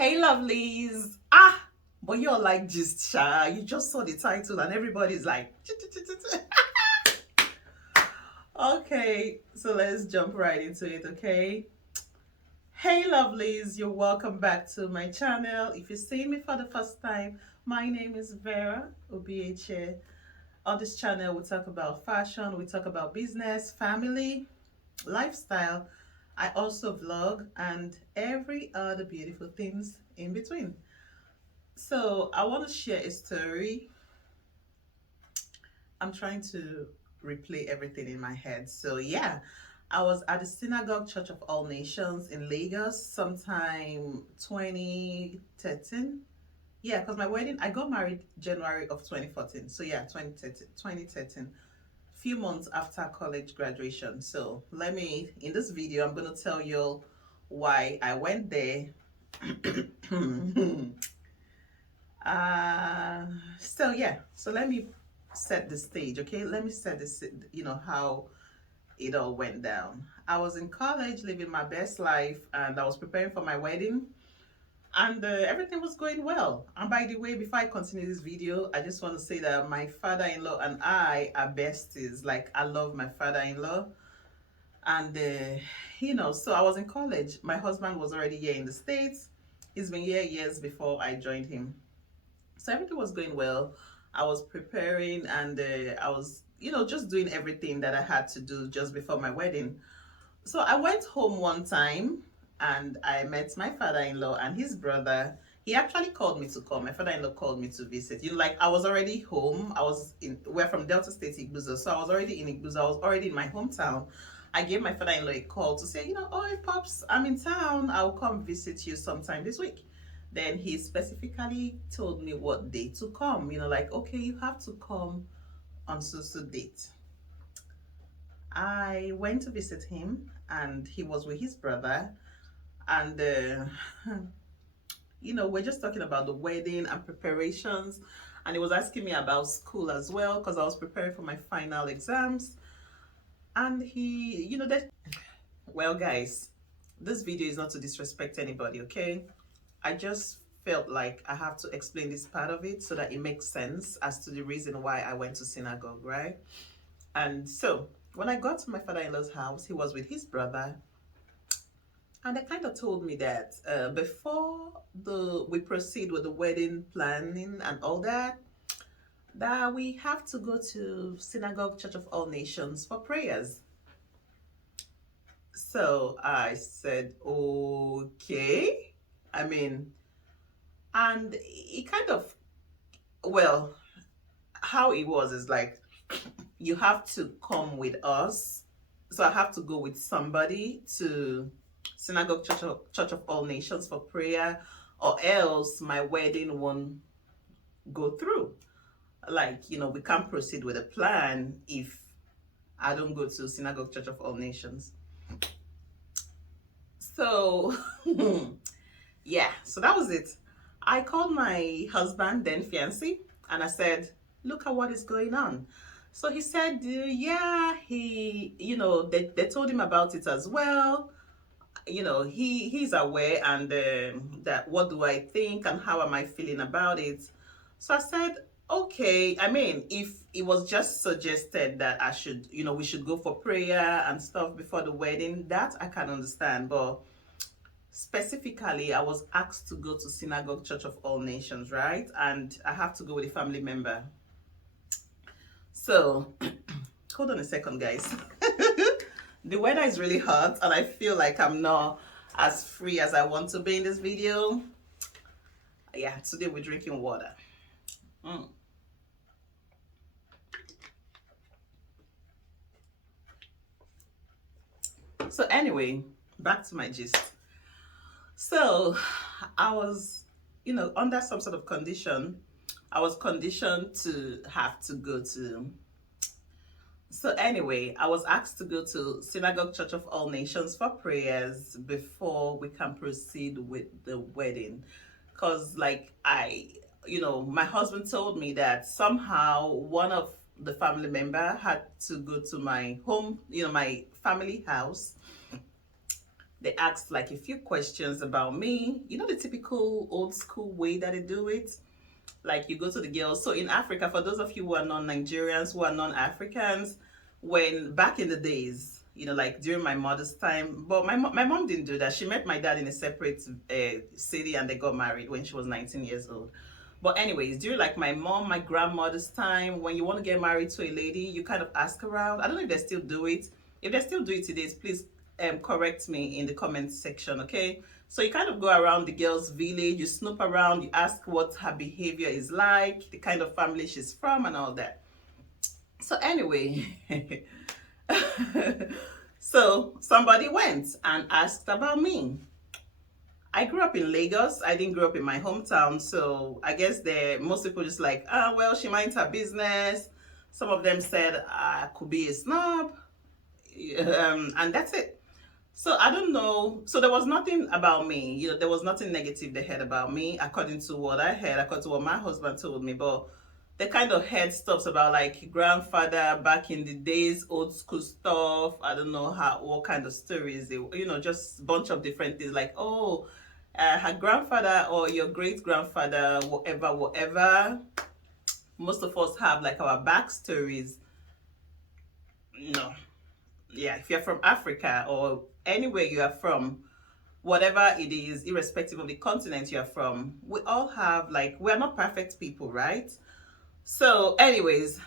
Hey lovelies. But you're like just shy. You just saw the title and everybody's like okay, so let's jump right into it, okay? Hey lovelies, you're welcome back to my channel. If you're seeing me for the first time, my name is Vera Obieche. On this channel, we talk about fashion, we talk about business, family, lifestyle. I also vlog and every other beautiful things in between. So I want to share a story. I'm trying to replay everything in my head. So yeah, I was at the Synagogue Church of All Nations in Lagos sometime 2013. Yeah, because my wedding, I got married January of 2014. So yeah, 2013, few months after college graduation. So in this video, I'm going to tell you why I went there. So yeah, so let me set the stage, okay? Let me set this, how it all went down. I was in college living my best life and I was preparing for my wedding and everything was going well. And by the way, before I continue this video, I just want to say that my father-in-law and I are besties. Like, I love my father-in-law. And, so I was in college. My husband was already here in the States. He's been here years before I joined him. So everything was going well. I was preparing and I was, just doing everything that I had to do just before my wedding. So I went home one time and I met my father-in-law and his brother. He actually called me to come. My father-in-law called me to visit. Like, I was already home. We're from Delta State, Igbuzo. So I was already in Igbuzo. I was already in my hometown. I gave my father-in-law a call to say, oh, hey, Pops, I'm in town. I'll come visit you sometime this week. Then he specifically told me what day to come. Like, okay, you have to come on so date. I went to visit him and he was with his brother. And, we're just talking about the wedding and preparations. And he was asking me about school as well because I was preparing for my final exams. And well, guys, this video is not to disrespect anybody, okay? I just felt like I have to explain this part of it so that it makes sense as to the reason why I went to synagogue, right? And so when I got to my father-in-law's house, he was with his brother. And they kind of told me that before we proceed with the wedding planning and all that, that we have to go to Synagogue Church of All Nations for prayers. So I said, okay. And it kind of, well, how it was is like, you have to come with us. So I have to go with somebody to Synagogue Church of All Nations for prayer, or else my wedding won't go through. Like, we can't proceed with a plan if I don't go to Synagogue Church of All Nations. So, yeah, so that was it. I called my husband, then fiancé, and I said, look at what is going on. So he said, yeah, they told him about it as well. He's aware, and that what do I think and how am I feeling about it. So I said, okay. If it was just suggested that I should, we should go for prayer and stuff before the wedding, that I can understand. But specifically, I was asked to go to Synagogue Church of All Nations, right? And I have to go with a family member. So hold on a second, guys. The weather is really hot and I feel like I'm not as free as I want to be in this video. Yeah, today we're drinking water. So anyway, back to my gist. So I was, under some sort of condition. I was conditioned to have to go to. So anyway, I was asked to go to Synagogue Church of All Nations for prayers before we can proceed with the wedding. Because like my husband told me that somehow one of the family member had to go to my home, my family house. They asked like a few questions about me. You know, the typical old school way that they do it. Like you go to the girls. So in Africa, for those of you who are non-Nigerians, who are non-Africans, when back in the days, you know, like during my mother's time, but my mom didn't do that. She met my dad in a separate city, and they got married when she was 19 years old. But anyways, during like my mom, my grandmother's time, when you want to get married to a lady, you kind of ask around. I don't know if they still do it. If they still do it today, please correct me in the comment section, okay? So you kind of go around the girl's village, you snoop around, you ask what her behavior is like, the kind of family she's from, and all that. So anyway, so somebody went and asked about me. I grew up in Lagos. I didn't grow up in my hometown, so I guess most people just like, ah, well, she minds her business. Some of them said I could be a snob, and that's it. So I don't know. So there was nothing about me. You know, there was nothing negative they heard about me, according to what I heard, according to what my husband told me. But they kind of heard stuff about like grandfather back in the days, old school stuff. I don't know what kind of stories they, you know, just a bunch of different things. Like, oh, her grandfather or your great grandfather, whatever, whatever. Most of us have like our backstories. No, yeah, if you're from Africa or anywhere you are from, whatever it is, irrespective of the continent you're from, we all have like, we're not perfect people, right? So anyways,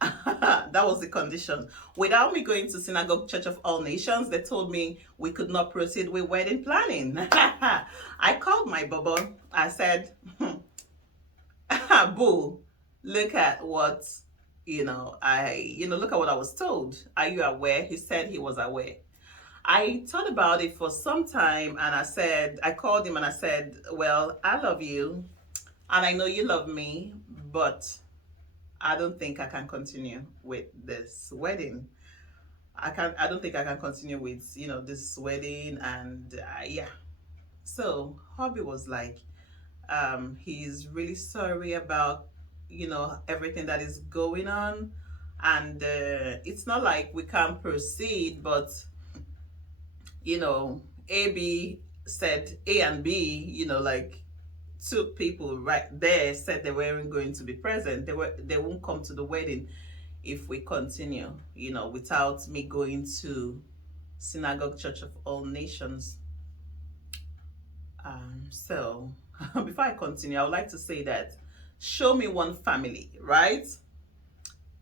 that was the condition. Without me going to Synagogue Church of All Nations, they told me we could not proceed with wedding planning. I called my baba. I said, boo, look at what, look at what I was told. Are you aware? He said he was aware. I thought about it for some time, and I called him and I said, well, I love you and I know you love me, but I don't think I can continue with this wedding. I don't think I can continue with, this wedding. And yeah. So hubby was like, he's really sorry about, everything that is going on. And it's not like we can't proceed, but A and B, like two people right there said they weren't going to be present. They won't come to the wedding if we continue, without me going to Synagogue Church of All Nations. So before I continue, I would like to say that show me one family, right?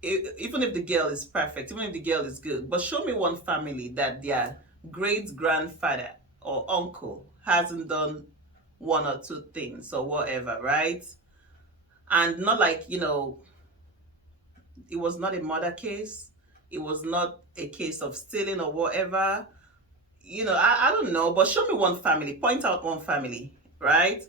Even if the girl is perfect, even if the girl is good, but show me one family that their great grandfather or uncle hasn't done one or two things or whatever, right? And not like, it was not a murder case, it was not a case of stealing or whatever. I don't know, but show me one family, point out one family, right?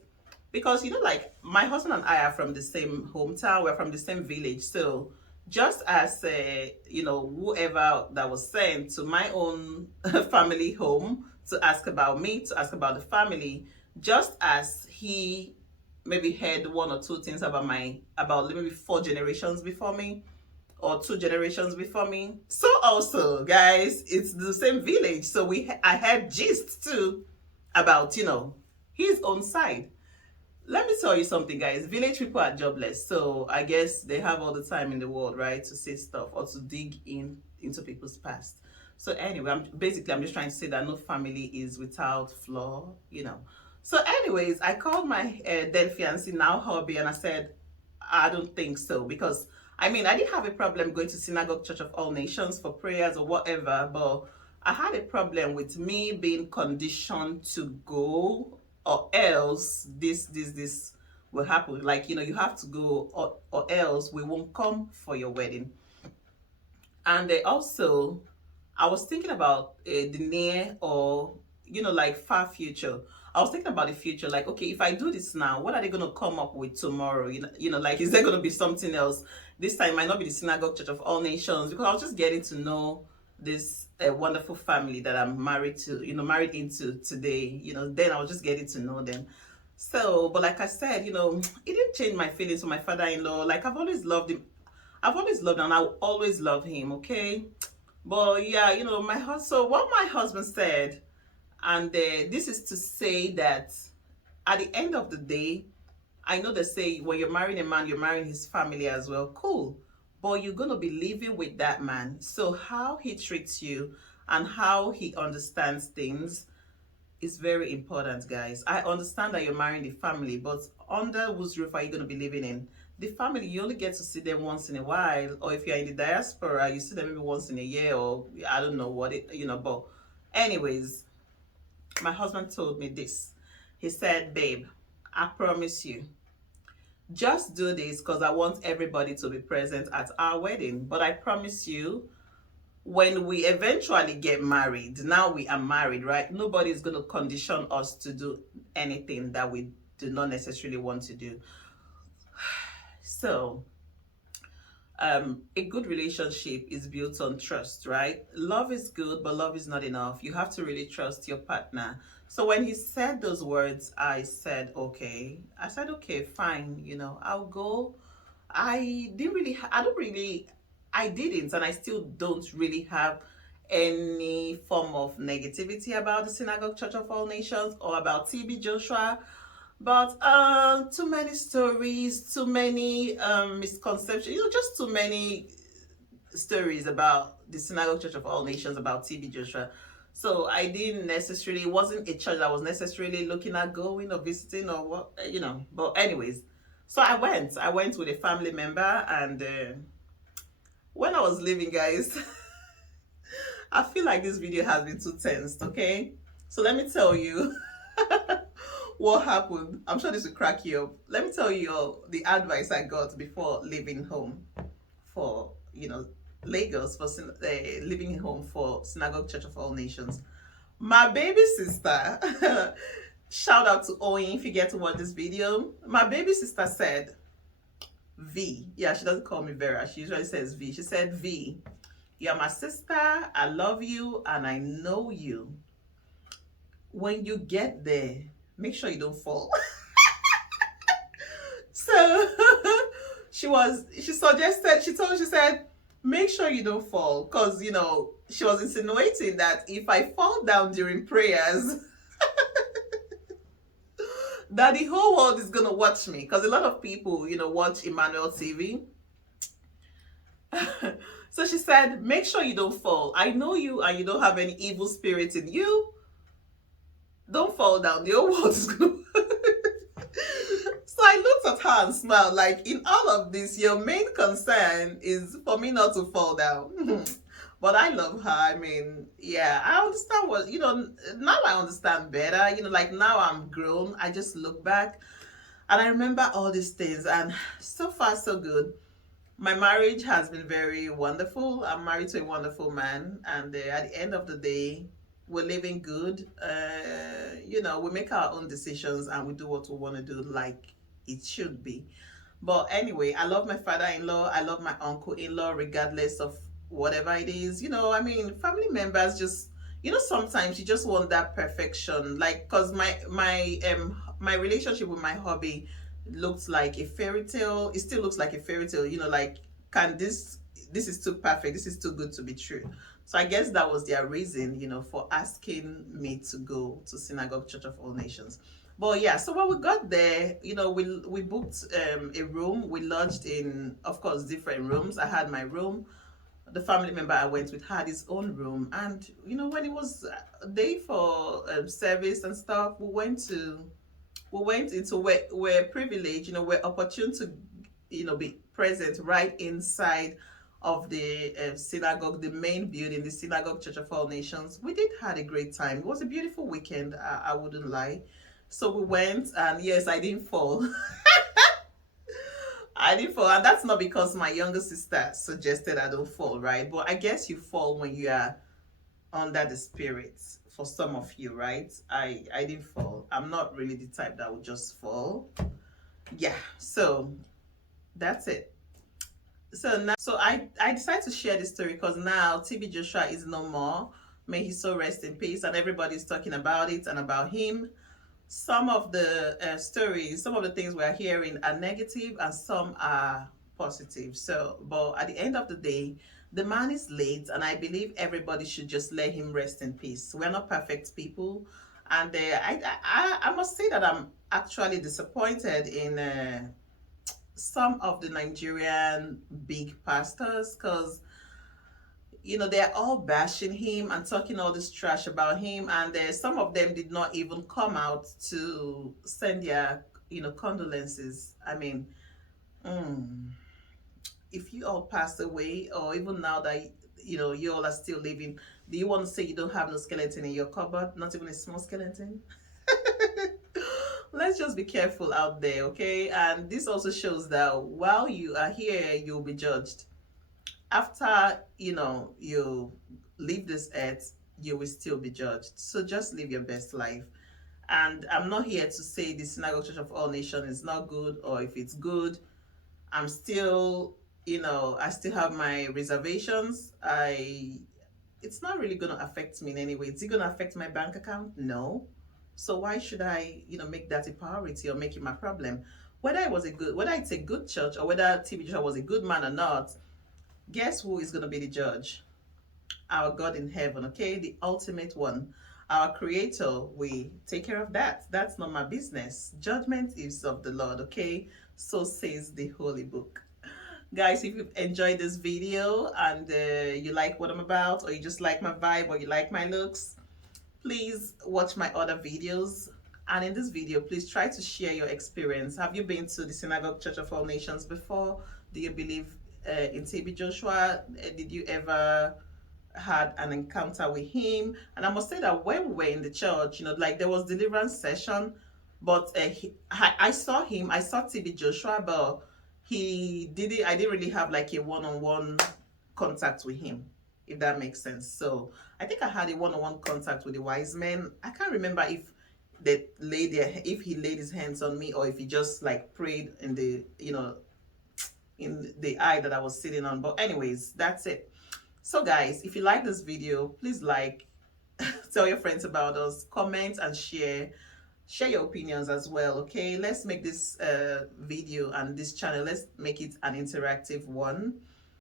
Because like my husband and I are from the same hometown, we're from the same village. So just as whoever that was sent to my own family home to ask about me, to ask about the family, just as he maybe heard one or two things about maybe 4 generations before me or 2 generations before me, so also guys, it's the same village. So I had gist too about his own side. Let me tell you something, guys. Village people are jobless, so I guess they have all the time in the world, right, to say stuff or to dig into people's past. So anyway, I'm just trying to say that no family is without flaw. So anyways, I called my then fiancé, now hubby, and I said, I don't think so, because I didn't have a problem going to Synagogue Church of All Nations for prayers or whatever, but I had a problem with me being conditioned to go, or else this will happen. Like, you have to go, or else we won't come for your wedding. And also, I was thinking about the near or, like far future. I was thinking about the future, like, okay, if I do this now, what are they going to come up with tomorrow? Like, is there going to be something else? This time might not be the Synagogue Church of All Nations, because I was just getting to know this wonderful family that I'm married into today. Then I was just getting to know them. So, but like I said, it didn't change my feelings for my father-in-law. Like, I've always loved him. I've always loved him, and I will always love him, okay? But yeah, so what my husband said, And this is to say that at the end of the day, I know they say when you're marrying a man, you're marrying his family as well. Cool. But you're going to be living with that man. So how he treats you and how he understands things is very important, guys. I understand that you're marrying the family, but under whose roof are you going to be living in? The family, you only get to see them once in a while, or if you're in the diaspora, you see them maybe once in a year, or I don't know what it, but anyways, my husband told me this. He said, babe, I promise you, just do this because I want everybody to be present at our wedding. But I promise you, when we eventually get married, now we are married, right? Nobody's going to condition us to do anything that we do not necessarily want to do. So, a good relationship is built on trust, right? Love is good, but love is not enough. You have to really trust your partner. So when he said those words, I said, okay. I said, okay, fine, I'll go. I didn't, and I still don't really have any form of negativity about the Synagogue Church of All Nations or about TB Joshua. But too many stories, too many misconceptions, just too many stories about the Synagogue Church of All Nations, about TB Joshua. So I didn't necessarily, it wasn't a church I was necessarily looking at going or visiting or what. But anyways, so I went with a family member, and when I was leaving, guys, I feel like this video has been too tensed, okay? So let me tell you what happened. I'm sure this will crack you up. Let me tell you the advice I got before leaving home for, Lagos, for leaving home for Synagogue Church of All Nations. My baby sister, shout out to Owen if you get to watch this video. My baby sister said, V. Yeah, she doesn't call me Vera. She usually says V. She said, V, you're my sister. I love you and I know you. When you get there, make sure you don't fall. So she said, make sure you don't fall. Because, she was insinuating that if I fall down during prayers, that the whole world is going to watch me. Because a lot of people, watch Emmanuel TV. So she said, make sure you don't fall. I know you and you don't have any evil spirit in you. Don't fall down. The whole world is going to... So I looked at her and smiled, like, in all of this, your main concern is for me not to fall down. But I love her. I mean, yeah, I understand what, now I understand better. Like now I'm grown. I just look back and I remember all these things, and so far so good. My marriage has been very wonderful. I'm married to a wonderful man, and at the end of the day, we're living good. We make our own decisions and we do what we want to do, like it should be. But anyway, I love my father-in-law. I love my uncle-in-law, regardless of whatever it is. I mean, family members just, sometimes you just want that perfection. Like, cause my relationship with my hubby looks like a fairy tale. It still looks like a fairy tale. Like, can this is too perfect. This is too good to be true. So I guess that was their reason, for asking me to go to Synagogue Church of All Nations. But yeah, so when we got there, we booked a room. We lodged in, of course, different rooms. I had my room. The family member I went with had his own room. And, when it was a day for service and stuff, we went into, we're privileged, we're opportune to, be present right inside of the synagogue, the main building, the Synagogue Church of All Nations. We did had a great time. It was a beautiful weekend, I wouldn't lie. So we went, and yes, I didn't fall. I didn't fall, and that's not because my younger sister suggested I don't fall, right? But I guess you fall when you are under the spirit, for some of you, right? I didn't fall. I'm not really the type that would just fall. Yeah, so that's it. So I decided to share this story because now TB Joshua is no more. May he so rest in peace, and everybody's talking about it and about him. Some of the stories, some of the things we're hearing are negative and some are positive. So, but at the end of the day, The man is late, and I believe everybody should just let him rest in peace. We're not perfect people, and I must say that I'm actually disappointed in some of the Nigerian big pastors, because they're all bashing him and talking all this trash about him, and some of them did not even come out to send their condolences. I mean, mm, if you all passed away, or even now that you all are still living, do you want to say you don't have no skeleton in your cupboard, not even a small skeleton? Let's just be careful out there, okay? And this also shows that while you are here, you'll be judged. After you leave this earth, you will still be judged. So just live your best life. And I'm not here to say the Synagogue Church of All Nations is not good, or if it's good. I'm still, I still have my reservations. It's not really going to affect me in any way. Is it going to affect my bank account? No. So why should I, make that a priority or make it my problem? Whether it's a good church, or whether TB Joshua was a good man or not, guess who is going to be the judge? Our God in heaven, okay? The ultimate one. Our creator, we take care of that. That's not my business. Judgment is of the Lord, okay? So says the Holy Book. Guys, if you've enjoyed this video and you like what I'm about, or you just like my vibe, or you like my looks, please watch my other videos. And in this video, please try to share your experience. Have you been to the Synagogue Church of All Nations before? Do you believe in TB Joshua? Did you ever had an encounter with him? And I must say that when we were in the church, like there was deliverance session, but I saw him, I saw TB Joshua, but I didn't really have like a one-on-one contact with him, if that makes sense. So I think I had a one-on-one contact with the wise men. I can't remember if he laid his hands on me, or if he just like prayed in the in the eye that I was sitting on. But anyways, that's it. So guys, if you like this video, please like, tell your friends about us, comment and share your opinions as well, okay? Let's make this video and this channel, let's make it an interactive one.